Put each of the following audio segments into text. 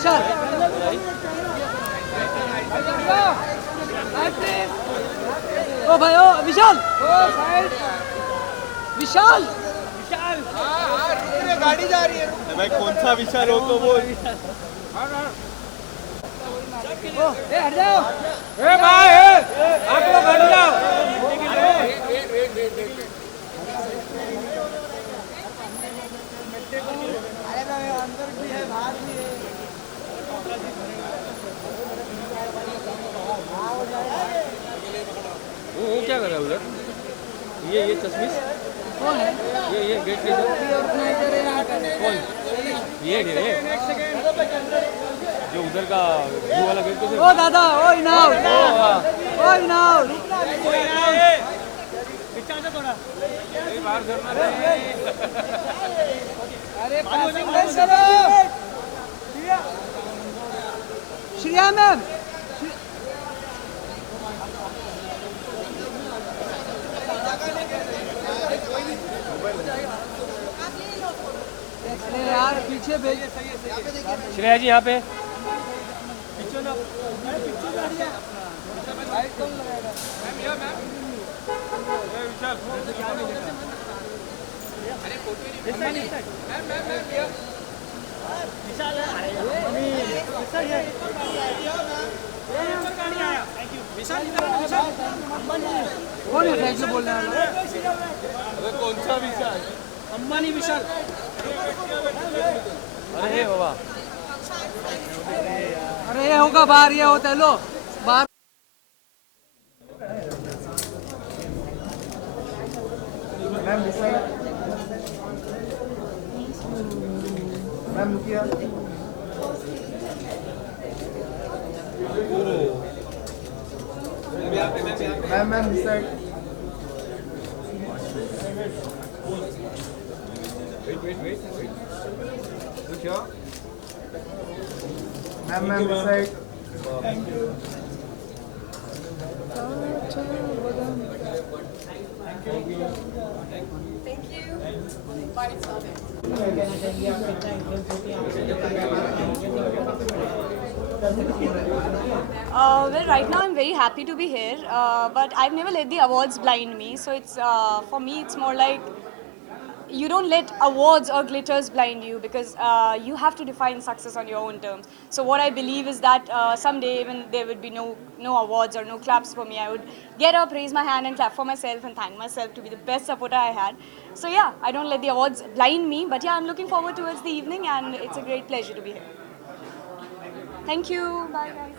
विशाल ओ भाई ओ विशाल विशाल गाड़ी जा रही है भाई, कौन सा विशाल हो तो वो हट जाओ भाई आप लोग हट जाओ। अंदर भी है बाहर भी है वो क्या कर रहा है उधर? ये चश्मिश कौन है ये गेट के ऑर्गेनाइजर है यहाँ का कौन? ये जो उधर का व्यू वाला गेट कैसे? ओ दादा ओ इनाव ओ इनाव बाहर करना अरे पासिंग करो श्रिया मैम यार पीछे भेज श्रेया जी यहाँ पे कौन है थैंक यू बोलने वाला अरे कौन सा विशाल? अंबानी विशाल अरे हे बाबा अरे ये होगा बाहर ये होता है लो बाहर मैम रुकिए ma'am this side ma'am this side Well, right now I'm very happy to be here, but I've never let the awards blind me. So it's for me, it's more like you don't let awards or glitters blind you because you have to define success on your own terms. So what I believe is that someday even there would be no awards or no claps for me, I would get up, raise my hand and clap for myself and thank myself to be the best supporter I had. So yeah, I don't let the awards blind me, but yeah, I'm looking forward towards the evening and it's a great pleasure to be here. Thank you. Bye guys.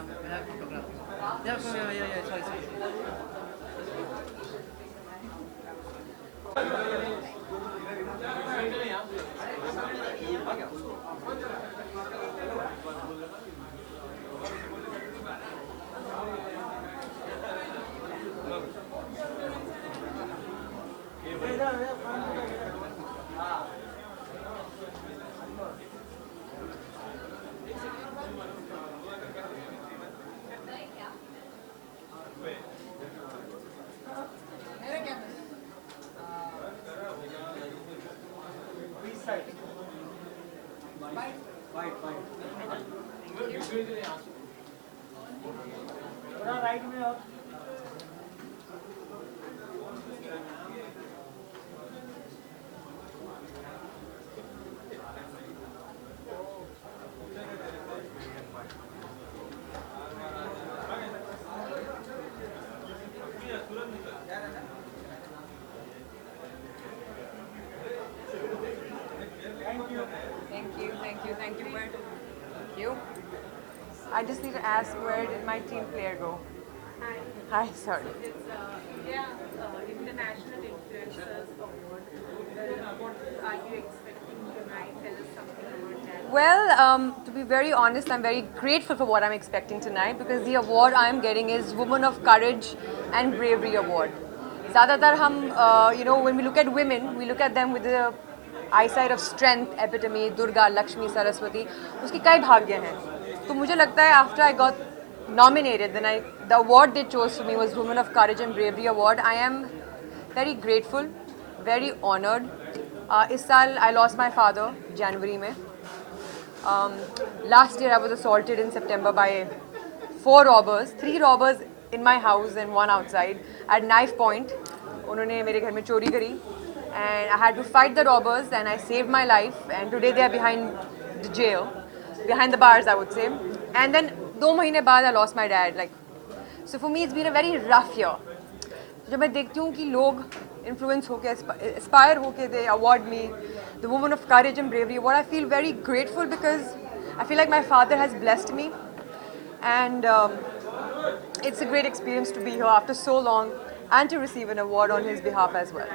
Thank you. Thank you. I just need to ask, where did my team player go? Hi, sorry. It's International Influencers Award. What are you expecting tonight? Tell us something about that. Well, to be very honest, I'm very grateful for what I'm expecting tonight because the award I'm getting is Woman of Courage and Bravery Award. Zyadatar when we look at women, we look at them with the eyesight of strength, epitome, Durga, Lakshmi, Saraswati. उसकी कई भाग्य हैं. तो मुझे लगता है after I got nominated, the award they chose for me was Woman of Courage and Bravery Award. I am very grateful, very honored. इस साल I lost my father January में. Last year I was assaulted in September by 4 robbers, 3 robbers in my house and 1 outside at knife point. उन्होंने मेरे घर में चोरी करी and I had to fight the robbers and I saved my life and today they are behind the jail, behind the bars I would say. And then 2 महीने बाद I lost my dad. Like, so for me it's been a very rough year. जब मैं देखती हूँ कि लोग influence होके aspire होके they award me the woman of courage and bravery award I feel very grateful because I feel like my father has blessed me and it's a great experience to be here after so long and to receive an award on his behalf as well.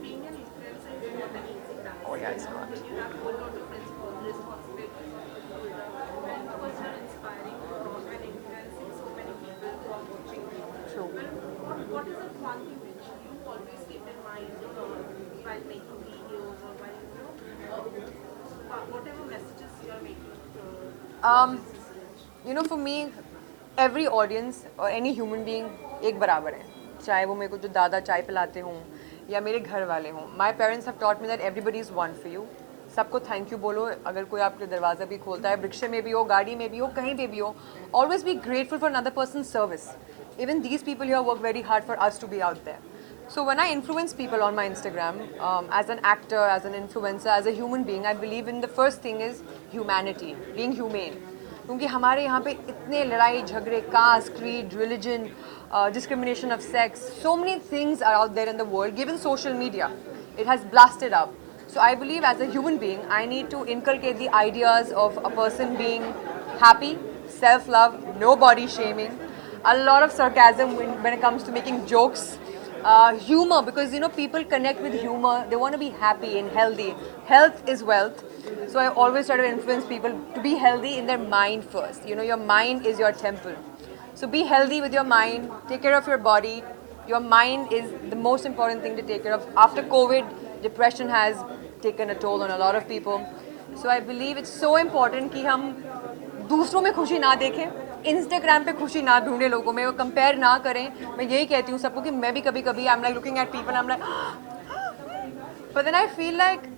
Being an influencer is not an easy task. Oh yeah, it's not. You have a lot of responsibilities. And because you're inspiring and influencing so many people who are watching you. True. What is the one thing which you always keep in mind while making videos or while, whatever messages you are making? You know, for me, every audience or any human being एक बराबर है, चाहे वो मेरे को जो दादा चाय पिलाते हों या मेरे घर वाले हों. My parents have taught me that everybody is one for you. सबको थैंक यू बोलो अगर कोई आपके दरवाज़ा भी खोलता है, रिक्शे में भी हो, गाड़ी में भी हो, कहीं पे भी हो. Always be grateful for another person's service. Even these people here work very hard for us to be out there. So when I influence people on my Instagram, as an actor, as an influencer, as a human being, I believe in the first thing is humanity, being humane. क्योंकि हमारे यहाँ पे इतने लड़ाई झगड़े, cast, creed, religion, discrimination of sex, so many things are out there in the world. Given social media, it has blasted up. So I believe as a human being, I need to inculcate the ideas of a person being happy, self-love, no body shaming, a lot of sarcasm when it comes to making jokes, humor, because you know people connect with humor. They want to be happy and healthy. Health is wealth. So I always try to influence people to be healthy in their mind first. You know, your mind is your temple. So be healthy with your mind. Take care of your body. Your mind is the most important thing to take care of. After COVID, depression has taken a toll on a lot of people. So I believe it's so important कि हम दूसरों में खुशी ना देखें, Instagram पे खुशी ना ढूंढे लोगों में, वो कंपेयर ना करें. मैं यही कहती हूँ सबको कि मैं भी कभी कभी I'm like looking at people, I'm like but then I feel like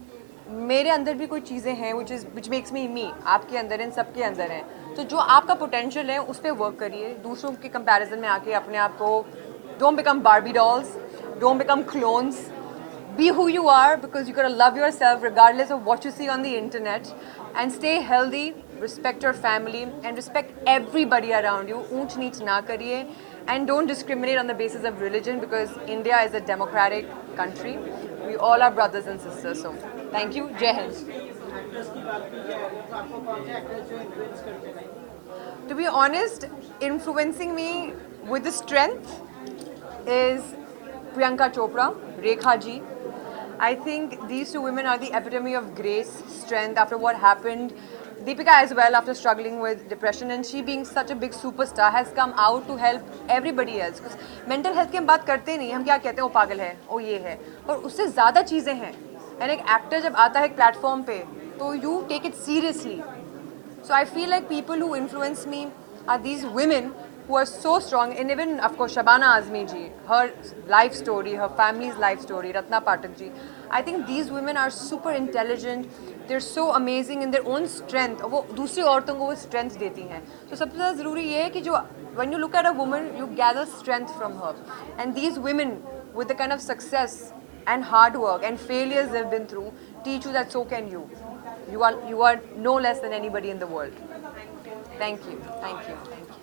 मेरे अंदर भी कोई चीज़ें हैं which makes me me. आपके अंदर हैं, सबके अंदर हैं. तो जो आपका पोटेंशियल है उस पर वर्क करिए. दूसरों के कंपैरिजन में आके अपने आप को don't become Barbie dolls, don't become clones. Be who you are because you gotta love yourself regardless of what you see on the internet and stay healthy, respect your family and respect everybody around you. ऊंच नीच ना करिए and don't discriminate on the basis of religion because India is a democratic country. We all are brothers and sisters. So thank you. Jai Hind. To be honest, influencing me with the strength is Priyanka Chopra, Rekha ji. I think these two women are the epitome of grace, strength after what happened. Deepika as well, after struggling with depression and she being such a big superstar, has come out to help everybody else. Because mental health की हम बात करते नहीं, हम क्या कहते हैं वो पागल है, वो ये है, और उससे ज़्यादा चीज़ें हैं. And एक actor जब आता है एक platform पे, तो you take it seriously. So I feel like people who influence me are these women who are so strong, and even of course Shabana Azmi ji, her life story, her family's life story, Ratna Pathak ji. I think these women are super intelligent. They're so amazing in their own strength. वो दूसरी औरतों को वो strength देती हैं. So सबसे ज़्यादा ज़रूरी ये है कि जो when you look at a woman, you gather strength from her. And these women with the kind of success and hard work and failures they've been through teach you that so can you. You are no less than anybody in the world. Thank you. Thank you. Thank you.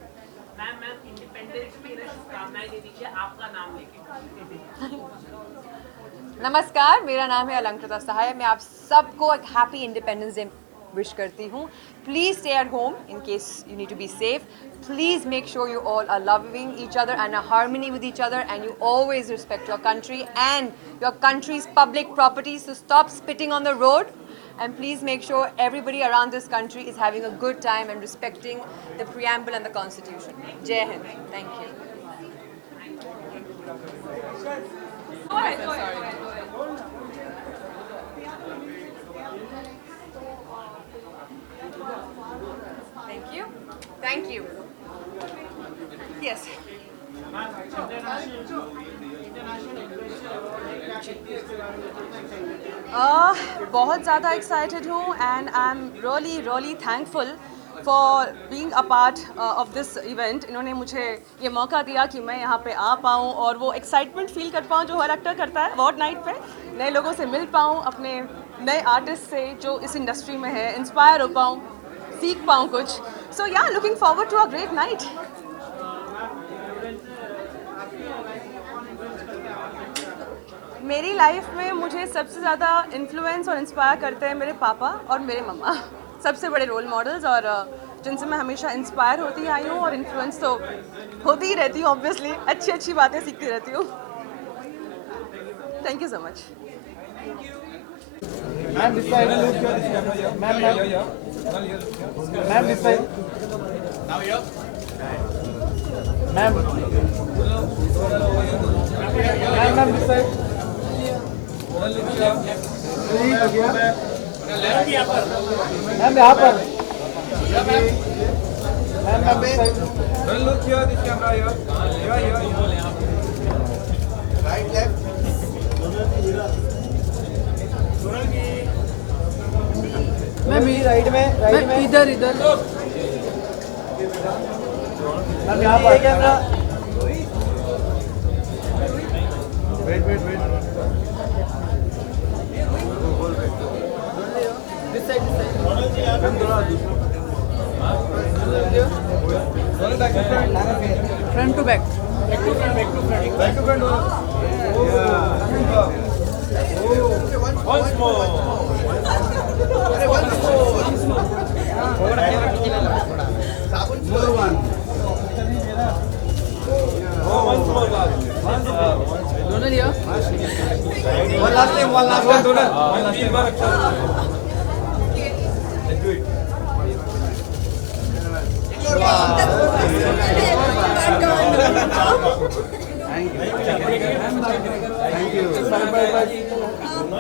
Ma'am independence की शुभकामनाएं दे दीजिए आपका नाम लेके. नमस्कार, मेरा नाम है अलंकृता सहाय. मैं आप सबको एक हैप्पी इंडिपेंडेंस डे विश करती हूँ. Please stay at home in case you need to be safe. Please make sure you all are loving each other and are harmony with each other and you always respect your country and your country's public property. So stop spitting on the road and please make sure everybody around this country is having a good time and respecting the preamble and the constitution. Jai Hind. Thank you. Thank you. Thank you. Yes. बहुत ज़्यादा excited हूँ and I am really thankful for being a part of this event. इन्होंने मुझे ये मौका दिया कि मैं यहाँ पे आ पाऊँ और वो एक्साइटमेंट फील कर पाऊँ जो हर एक्टर करता है अवार्ड नाइट पे. नए लोगों से मिल पाऊँ, अपने नए आर्टिस्ट से जो इस इंडस्ट्री में है इंस्पायर हो पाऊँ, सीख पाऊँ कुछ. So yeah looking forward to a great night. मेरी लाइफ में मुझे सबसे ज़्यादा इन्फ्लुएंस और इंस्पायर करते हैं मेरे पापा और मेरे मम्मा. सबसे बड़े रोल मॉडल्स और जिनसे मैं हमेशा इंस्पायर होती आई हूँ और इन्फ्लुएंस तो होती ही रहती हूँ. ऑब्वियसली अच्छी बातें सीखती रहती हूँ. Thank you so much. Ma'am this side. Ma'am this side. Ma'am this side. Ma'am यहाँ पर. Ma'am this side. Look here, this camera here. Here. Right, left. मैं राइट में इधर मैम यहाँ पर camera. Wait this side. Ma'am थोड़ा front to back. Back to front. Once more. More one. Once more, last. दोनों लिया. One last time. One last time. Let's do it. Thank you. Bye.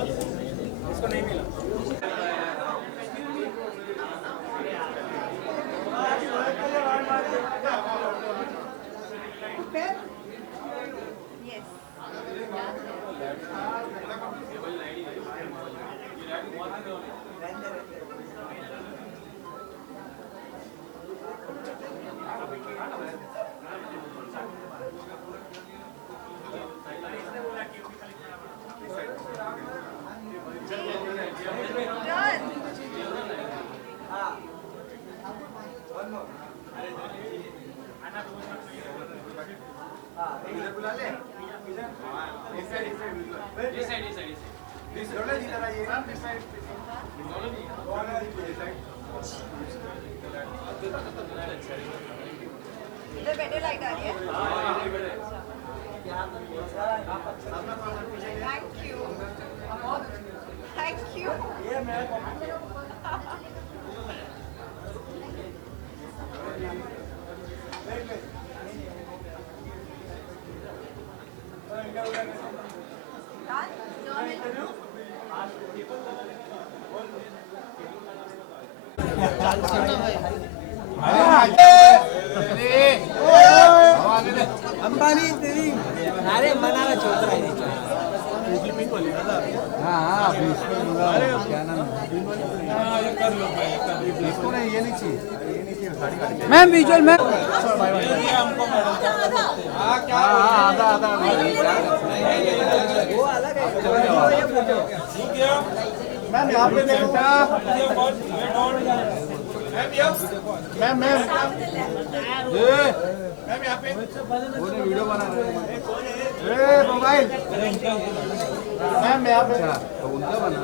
इधर बैठे light आ रही है. Thank you. Ambani तेरी. अरे मनाला छोटा है. हाँ क्या नाम है. ये नहीं चाहिए. Ma'am visual ma'am. आधा. मैम यहाँ पे मैम यहाँ पे वीडियो बना रहे हैं. मोबाइल. मैम यहाँ पे तो उनका बना.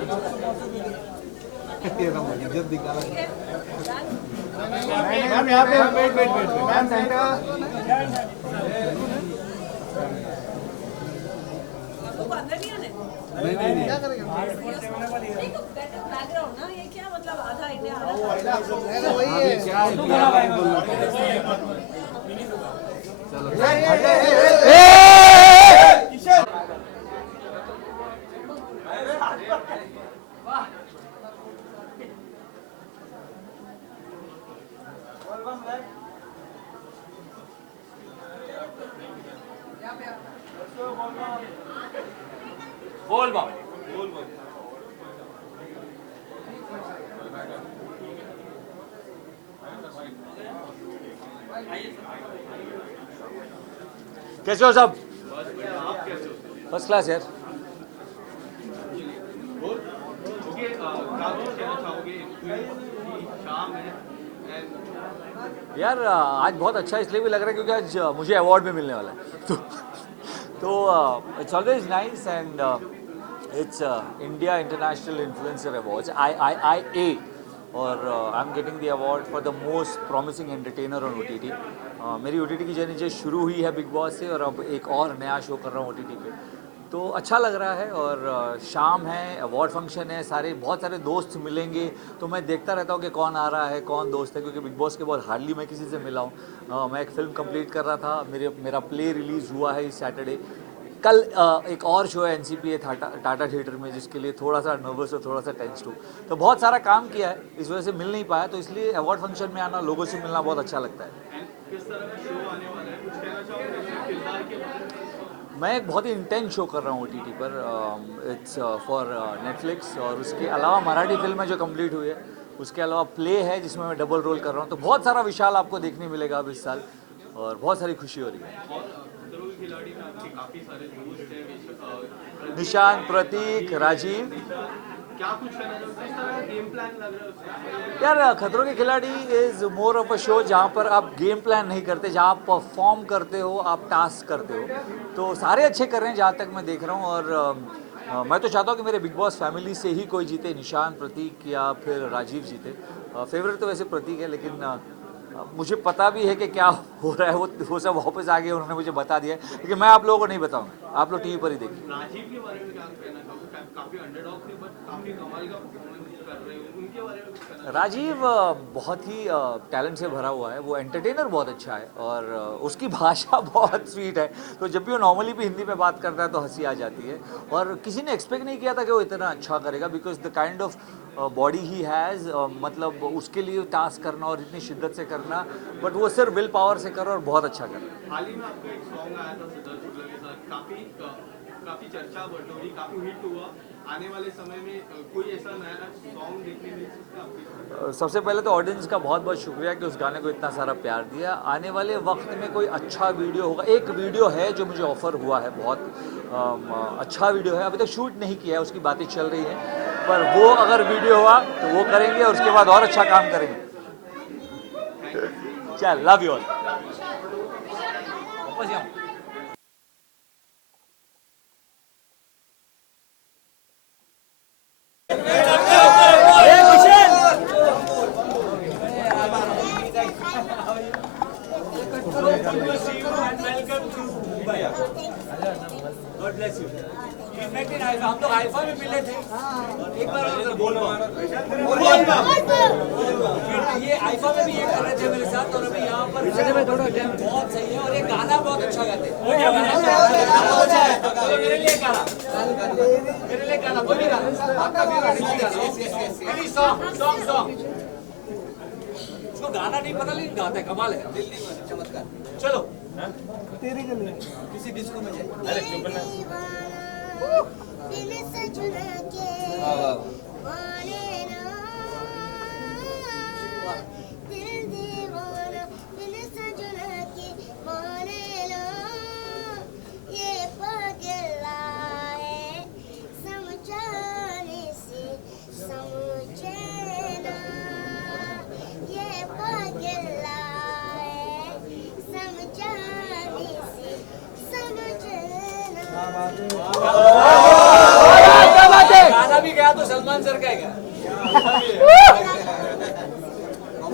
इज्जत दिखा. मैम यहाँ पे वेट. Ma'am centre. नहीं. क्या करेंगे. बैकग्राउंड ना ये क्या मतलब आधा इंडिया वही है. चलो. बोल बम कैसे हो सब? फर्स्ट क्लास यार। यार आज बहुत अच्छा इसलिए भी लग रहा है क्योंकि आज मुझे अवार्ड भी मिलने वाला है तो it's always nice and it's India international influencer awards IIA और I am getting the award for the most promising entertainer on OTT। मेरी OTT की जर्नी जो शुरू हुई है बिग बॉस से और अब एक और नया शो कर रहा हूँ OTT पे, तो अच्छा लग रहा है। और शाम है, अवार्ड फंक्शन है, बहुत सारे दोस्त मिलेंगे, तो मैं देखता रहता हूँ कि कौन आ रहा है, कौन दोस्त है, क्योंकि बिग बॉस के बाद हार्डली मैं किसी से मिला हूँ। मैं एक फ़िल्म कंप्लीट कर रहा था, मेरा प्ले रिलीज़ हुआ है इस सैटरडे। कल एक और शो है NCPA टाटा थिएटर में, जिसके लिए थोड़ा सा नर्वस और थोड़ा सा टेंस्ड हूँ। तो बहुत सारा काम किया है, इस वजह से मिल नहीं पाया, तो इसलिए अवार्ड फंक्शन में आना, लोगों से मिलना बहुत अच्छा लगता है। मैं एक बहुत ही इंटेंस शो कर रहा हूँ OTT पर, इट्स फॉर नेटफ्लिक्स, और उसके अलावा मराठी फिल्म है जो कंप्लीट हुई है, उसके अलावा प्ले है जिसमें मैं डबल रोल कर रहा हूँ। तो बहुत सारा विशाल आपको देखने मिलेगा अब इस साल, और बहुत सारी खुशी हो रही है। निशान, प्रतीक, राजीव, क्या कुछ गेम प्लान लग रहा है यार? खतरों के खिलाड़ी is more of a show जहाँ पर आप गेम प्लान नहीं करते, जहाँ आप परफॉर्म करते हो, आप टास्क करते हो। तो सारे अच्छे कर रहे हैं जहाँ तक मैं देख रहा हूँ, और मैं तो चाहता हूँ कि मेरे बिग बॉस फैमिली से ही कोई जीते, निशान, प्रतीक या फिर राजीव जीते। फेवरेट तो वैसे प्रतीक है, लेकिन मुझे पता भी है कि क्या हो रहा है, वो सब वापस आ गए, उन्होंने मुझे बता दिया है, लेकिन मैं आप लोगों को नहीं बताऊंगा, आप लोग टीवी पर ही देखिए। राजीव के बारे में क्या कहना चाहोगे? काफी अंडरडॉग थे, बट काफी कमाल का परफॉर्मेंस कर रहे हैं, उनके बारे में कुछ कहना? राजीव बहुत ही टैलेंट से भरा हुआ है, वो एंटरटेनर बहुत अच्छा है, और उसकी भाषा बहुत स्वीट है। तो जब भी वो नॉर्मली भी हिंदी में बात करता है तो हंसी आ जाती है, और किसी ने एक्सपेक्ट नहीं किया था कि वो इतना अच्छा करेगा, because the kind of body he has, मतलब उसके लिए टास्क करना और इतनी शिद्दत से करना, बट वो सिर्फ विल पावर से कर और बहुत अच्छा कर। हाल ही में आपका एक सॉन्ग आया था सिद्धार्थ शुक्ला के साथ, काफ़ी चर्चा बटोरी, काफ़ी हिट हुआ। आने वाले समय में कोई ऐसा नया सॉन्ग देखने मिल सकता है? सबसे पहले तो ऑडियंस का बहुत बहुत शुक्रिया कि उस गाने को इतना सारा प्यार दिया। आने वाले वक्त में कोई अच्छा वीडियो होगा। एक वीडियो है जो मुझे ऑफर हुआ है, बहुत अच्छा वीडियो है, अभी तक शूट नहीं किया है, उसकी बातें चल रही हैं, पर वो अगर वीडियो हुआ तो वो करेंगे, और उसके बाद और अच्छा काम करेंगे। चल, love you all. God bless you. We met in Haifa. हम लोग हाइफा में मिले थे। एक बार बोल ये हाइफा में भी ये कर रहे थे मेरे साथ, और अभी यहाँ पर बहुत सही है, और ये गाना बहुत अच्छा गाते हैं। मेरे लिए गाना, कोई भी गाना, आपका फेवरेट गाना, सॉन्ग। उसको गाना नहीं पता, लेकिन गाता है, कमाल है। चमत्कार। चलो तेरी गली किसी डिस्को में जाए। अरे चुप ना। गाना भी गया तो सलमान सर का है।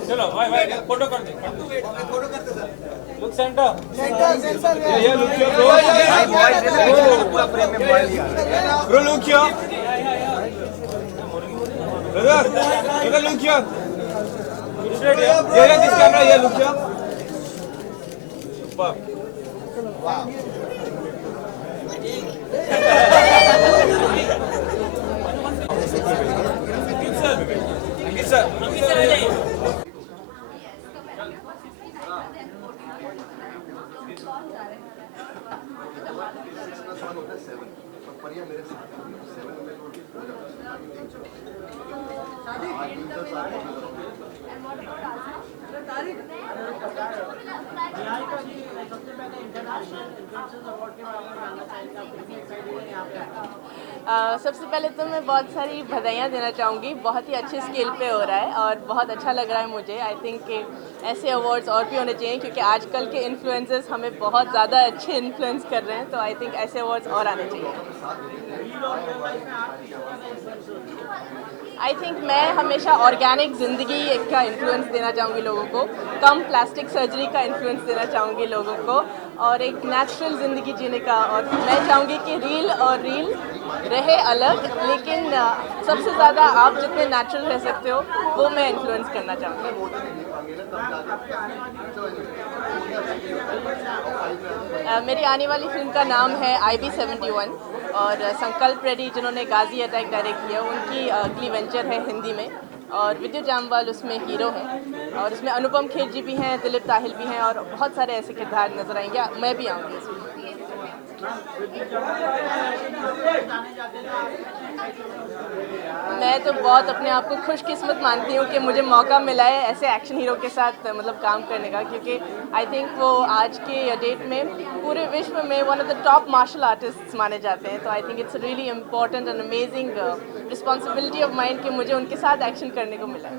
चलो भाई फोटो कर दे, फोटो करते सर। लुक सेंटर ये लुक किया ब्रो, भाई मोबाइल पूरा फ्रेम में मोबाइल लिया ब्रो, लुक किया ब्रदर, ये लुक किया ये दिस कैमरा, ये लुक किया सुपर। परिया मेरे साथ सबसे पहले तो मैं बहुत सारी बधाइयाँ देना चाहूँगी, बहुत ही अच्छे स्केल पे हो रहा है और बहुत अच्छा लग रहा है मुझे। आई थिंक कि ऐसे अवार्ड्स और भी होने चाहिए क्योंकि आजकल के इन्फ्लुएंसर्स हमें बहुत ज़्यादा अच्छे इन्फ्लुएंस कर रहे हैं, तो आई थिंक ऐसे अवार्ड्स और आने चाहिए। आई थिंक मैं हमेशा ऑर्गेनिक ज़िंदगी का इन्फ्लुएंस देना चाहूँगी लोगों को, कम प्लास्टिक सर्जरी का इन्फ्लुएंस देना चाहूँगी लोगों को और एक नेचुरल ज़िंदगी जीने का। और मैं चाहूँगी कि रील रहे अलग, लेकिन सबसे ज़्यादा आप जितने नेचुरल रह सकते हो वो मैं इन्फ्लुएंस करना चाहूँगी। मेरी आने वाली फिल्म का नाम है IB71 और संकल्प रेड्डी जिन्होंने गाजी अटैक डायरेक्ट किया उनकी अगली वेंचर है हिंदी में और विद्युत जामवाल उसमें हीरो हैं और उसमें अनुपम खेर जी भी हैं, दिलीप ताहिल भी हैं और बहुत सारे ऐसे किरदार नजर आएंगे। मैं भी आऊँगी इसमें। मैं तो बहुत अपने आप को खुशकिस्मत मानती हूँ कि मुझे मौका मिला है ऐसे एक्शन हीरो के साथ मतलब काम करने का, क्योंकि आई थिंक वो आज के डेट में पूरे विश्व में one of the top martial artist माने जाते हैं। तो I think it's really important and amazing responsibility of mind कि मुझे उनके साथ एक्शन करने को मिला है।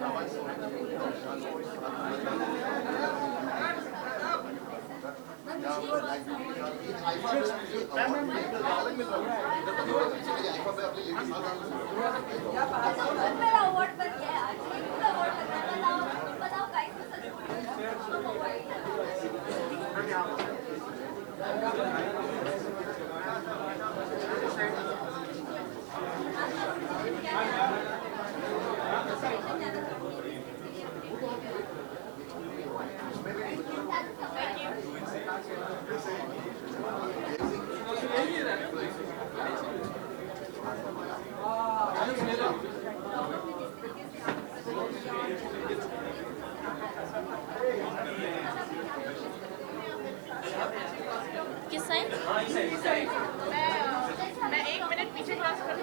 किस साइड? मैं 1 मिनट पीछे क्रॉस कर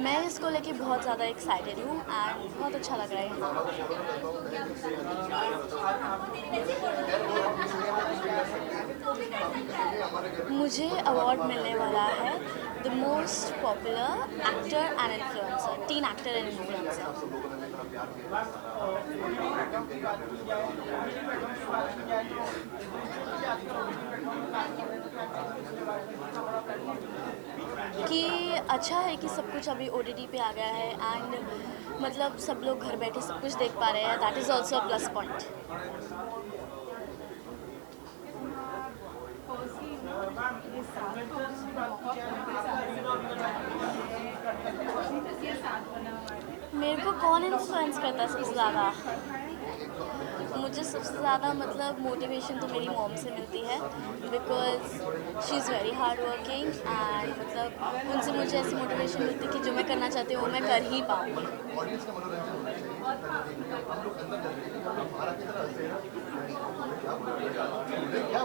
मैं इसको लेके बहुत ज़्यादा एक्साइटेड हूँ एंड बहुत अच्छा लग रहा है। मुझे अवार्ड मिलने वाला है the most popular actor and influencer, tin actor and influencer. कि अच्छा है कि सब कुछ अभी OTT पे आ गया है एंड मतलब सब लोग घर बैठे सब कुछ देख पा रहे हैं, that is also a plus point. मेरे को कौन इन्फ्लुएंस करता है सबसे ज़्यादा? मुझे सबसे ज़्यादा मतलब मोटिवेशन तो मेरी मॉम से मिलती है because she is very hard working and मतलब उनसे मुझे ऐसी मोटिवेशन मिलती है कि जो मैं करना चाहती हूँ वो मैं कर ही पाऊँगी। क्या